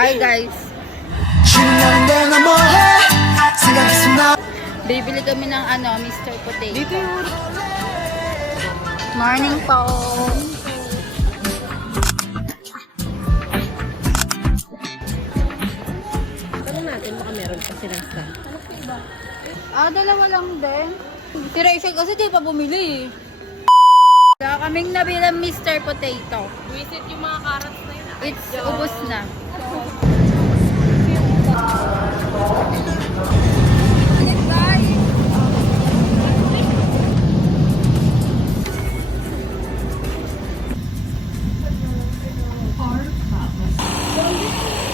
Hi guys. Bibili kami ng Mr. Potato. Dito yun. Morning po. Tanong natin, baka meron pa silang stand. Dalawa lang din. Si Rachel kasi di pa bumili. Wala kaming nabili ng Mr. Potato. Visit yung mga carrots na yun. It's ubos na.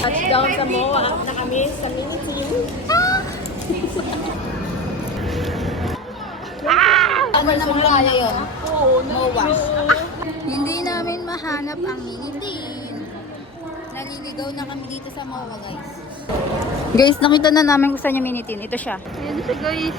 Touchdown sa MOA na kami sa Minute. Ano naman kaya yun? MOA. Hindi namin mahanap ang minitin. Naliligaw na kami dito sa MOA, guys. Guys, nakita na namin kung saan yung minitin. Ito siya. Ayan siya, guys.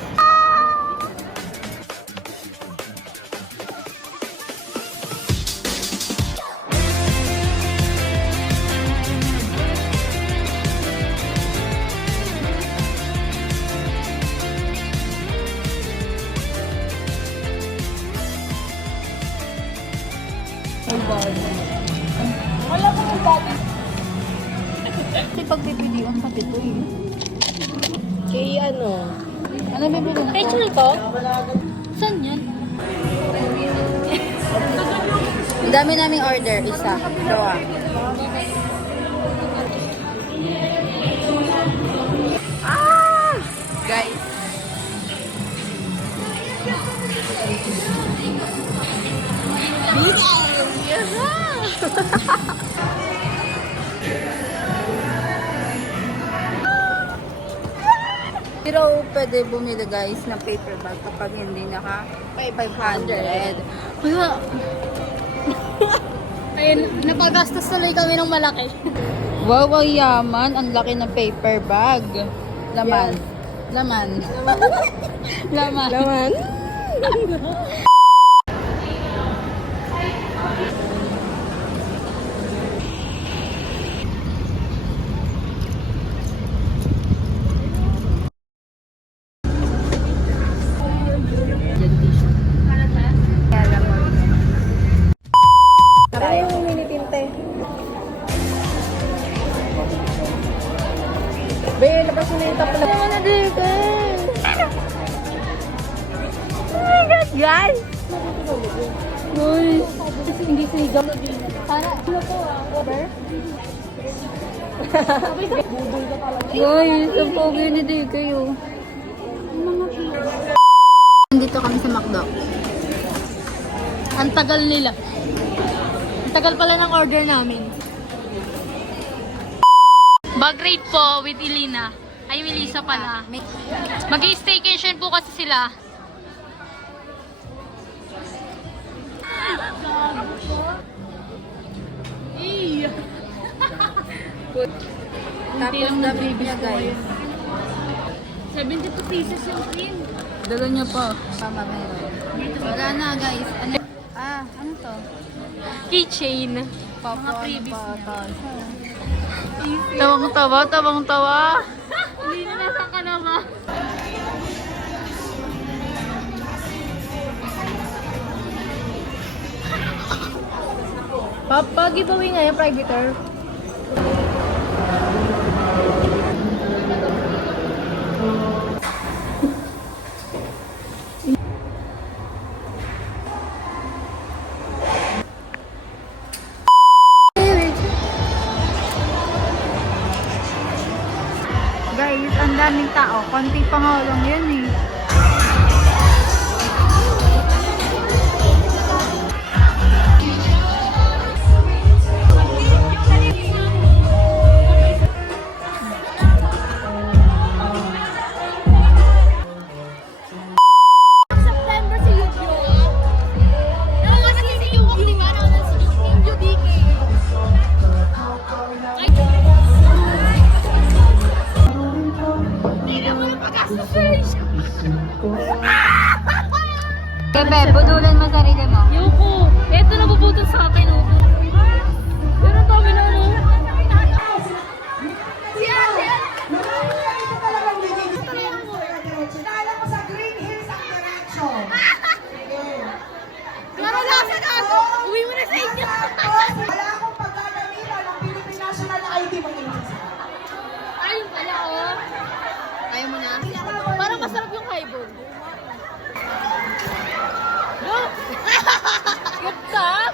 Wala ko ng dati. Kasi pagpipilihan pati ito eh. Kay ano? Ano bibili na Kay ito? Chulto? Saan yan? Ang dami naming order. Isa. Dalawa. Guys. Pero pwede bumili guys ng paper bag kapag hindi naka 500. Kaya, Ayun, napagastos tuloy kami ng malaki. wow, ang yaman. Ang laki ng paper bag. Laman. Laman. Laman. Laman? Ano yung minitinte? Be, labas mo na yung tapos. Oh my God, guys! Guys, kasi hindi sinigaw. Para, ano po, order? Guys, ang pogi ni Day kayo. Nandito kami sa McDo. Ang tagal nila. Ang tagal pala ng order namin. Bag raid po with Elina. Ay, Melissa pala. Mag-i-staycation po kasi sila. Tapos damit niya, guys. 72 pieces yung queen. Dala niya pa. Tama, meron. Wala na, guys. Ano? Ano to? Keychain. Mga previous niya. Tawang-tawa, tawang-tawa. Hindi na nasaan ka na ba? Pag-giveaway nga yung private. Guys, ang daming tao. Konti pa nga lang yan eh. September si Yu-Gi-Oh! Kasi si Yu-Gi, di ba? Si Yu-Gi-DK. Bebe, budulin mo sarili mo. Yuko, eto nabubutol sa akin, oh. Pero ang dami na, no? highball. Look! Ganda!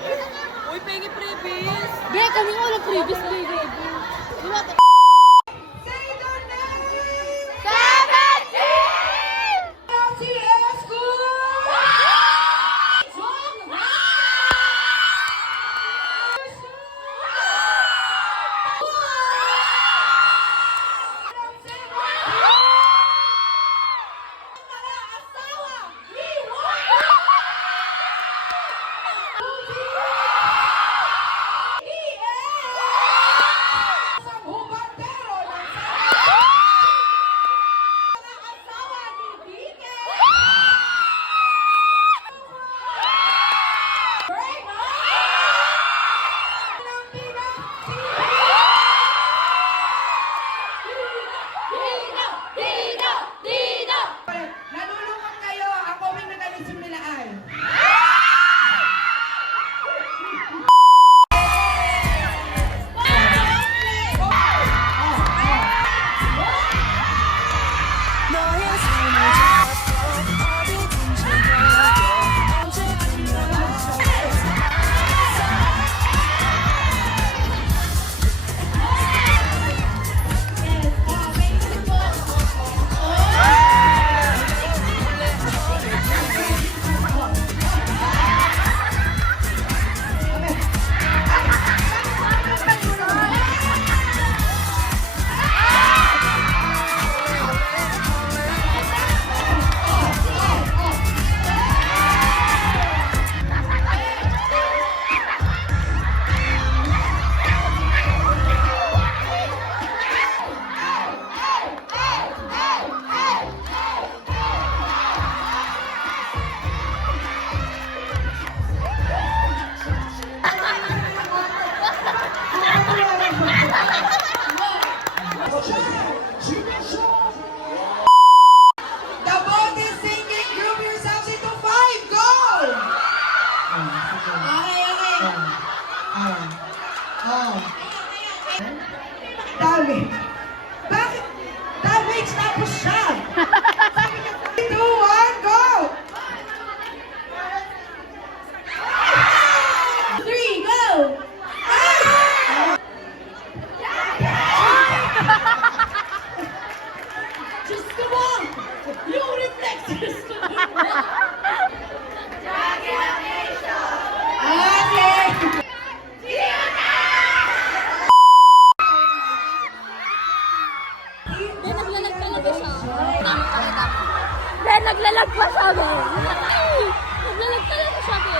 Uy, pengi previous. Be, kami nga walang previous, baby. Nalulungkot kayo, ako may nagalisip nila ay. The boat is sinking. Group yourselves into 5. Go! Dami. Bakit? Damage tapos siya. Sabi niya, 3, 2, 1, go! 3, go! Just come on! Yung reflectors ko. Okay. Be, naglalag pa siya, be. Naglalag talaga siya, be.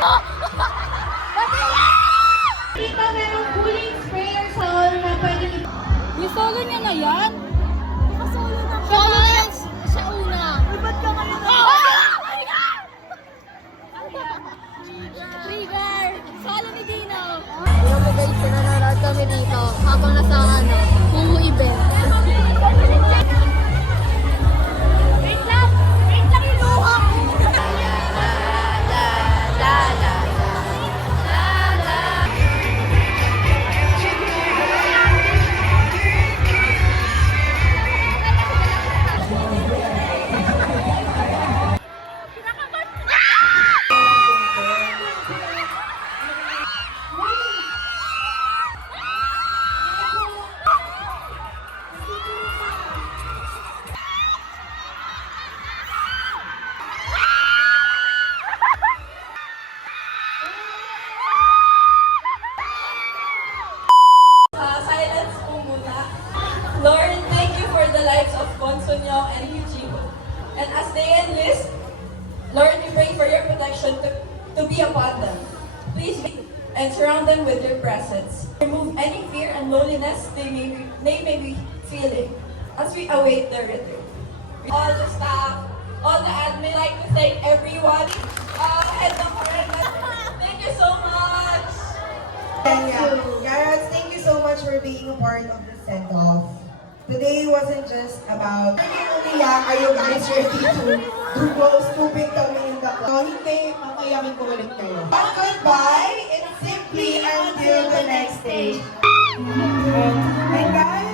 Dito merong cooling sprayer sol na pwede nito. Yung solo niya na yan? Solo na siya. Solo na yan sa una. Uy, ba't ka kayo na? Trigger! Solo ni Dino. Yung mga guys, nanonood kami dito habang nasa Kumu event. Wait lang! Wait lang yung luha ko! Silence po muna. Lord, thank you for the lives of Bonsonyong and Yujiho. And as they enlist, Lord, we pray for your protection to be upon them. Please be and surround them with your presence. Remove any fear and loneliness they may be feeling as we await their return. All the staff, all the admin, I'd like to thank everyone. Head of thank you so much. Thank you. Garrett, thank you so much for being a part of the send-off. Today wasn't just about umiyak, are you guys ready to go stupid kami in the club? Hindi, mamayamin ko ulit kayo. But goodbye, it's simply until the next day. And guys,